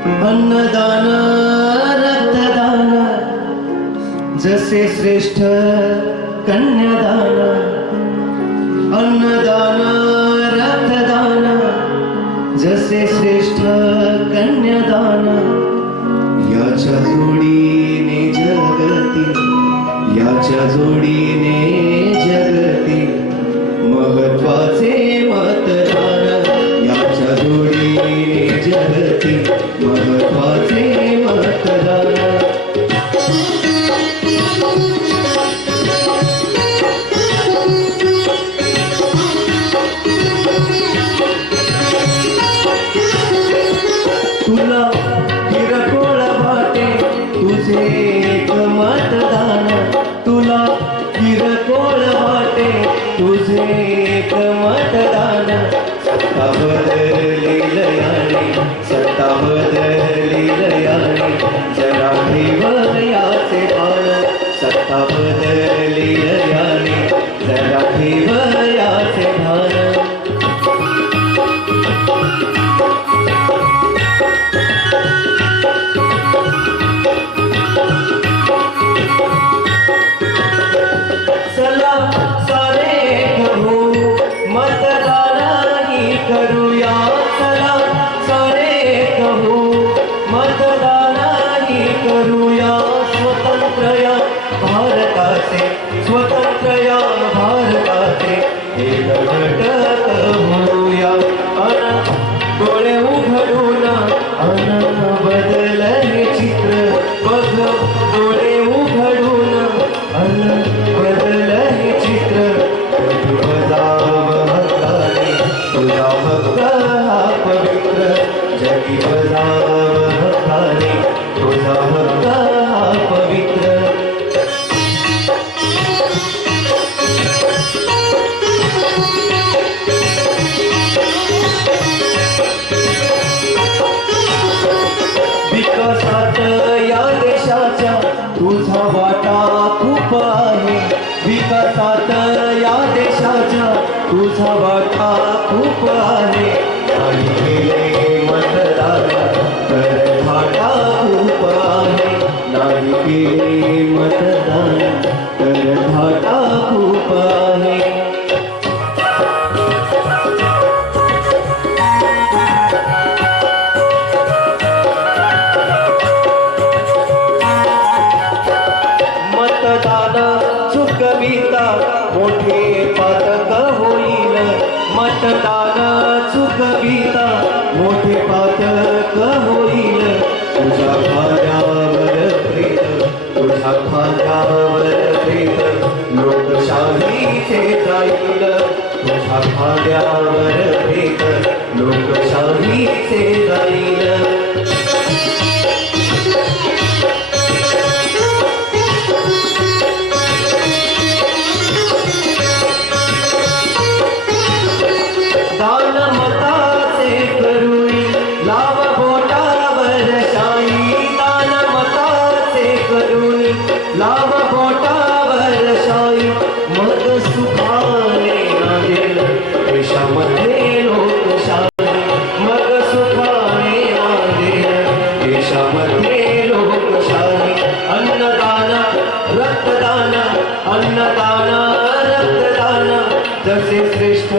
अन्नदान रक्तदान जसे श्रेष्ठ कन्यादान अन्नदान रक्तदान जसे श्रेष्ठ कन्यादान याच्या जोडीने जगती याच्या जोडीने जगती महत्वाचे मतदान याच्या जोडीने जगती महत्वाचे मतदान तुला किरकोळ वाटे तुझे एक मतदान तुला किरकोळ वाटे तुझे एक मतदान सत्ता बदलली लयाने जरा ठेवयाचे भान सत्ता बदलली लयाने जरा ठेवयाचे भान करूया चला सारे कहू मतदानही करूया स्वतंत्र या भारताचे एक घटक होऊया अन डोळे उघडून अन बदल हे चित्र बघ डोळे उघडून अन बदल हे चित्र तुझा भक्त हा पवित्र जगी बजाव हक्काने तुझा भक्त हा पवित्र विकासात या देशाच्या तुझा वाटा खूप आहे विकासात या देशाच्या तुझा वाटा खूप आहे आणि गेले मतदान तर घाटा खूप आहे नाही केले मतदान तर घाटा खूप आहे मतदान चुकविता मोठे पातक होईल मतदान चुकविता मोठे पातक होईल तुझ्या खांद्यावर प्रेत तुझ्या खांद्यावर प्रेत लोकशाहीचे जाईल तुझ्या खांद्यावर प्रेत लोकशाहीचे जाईल दान मताचे करुणी लाव बोटावर शाही दान मताचे करुणी लाव बोटावर शाही मग सुखाने नांदेल देशामध्ये लोकशाही मग सुखाने नांदेल देशामध्ये लोकशाही अन्नदान रक्तदान जसे श्रेष्ठ